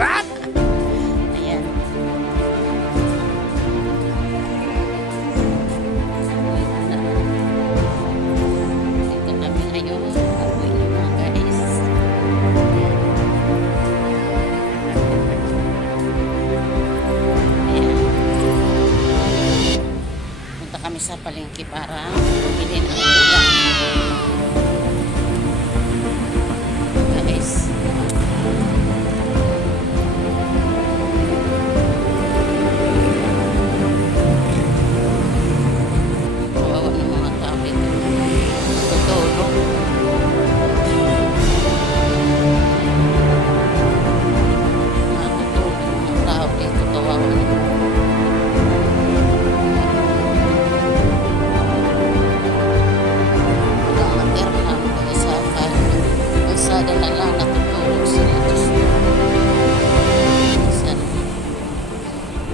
Ayan. Dito kami ngayon. Pauwi na mga guys. Ayan. Ayan. Punta kami sa palengke para bumili ng ulam. Guys. Kawawa ng mga tao dito. Tutulog. Natutulog ng mga tao dito. Kawawa naman. Kalsada na lang natutulog sila. Sana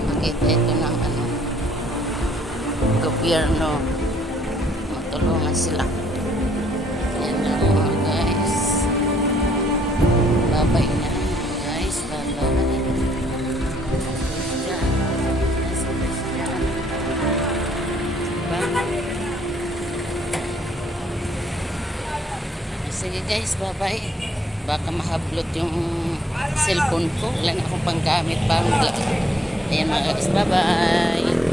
makita ito ng gobyerno, matulungan sila. Yan lang mga guys. Babay na mga guys. Babay. Diyan. Diyan. Bye. Sige guys, bye-bye. Baka mahablot yung cellphone ko. Wala na akong panggamit pang vlog. Ayan mga guys, bye-bye.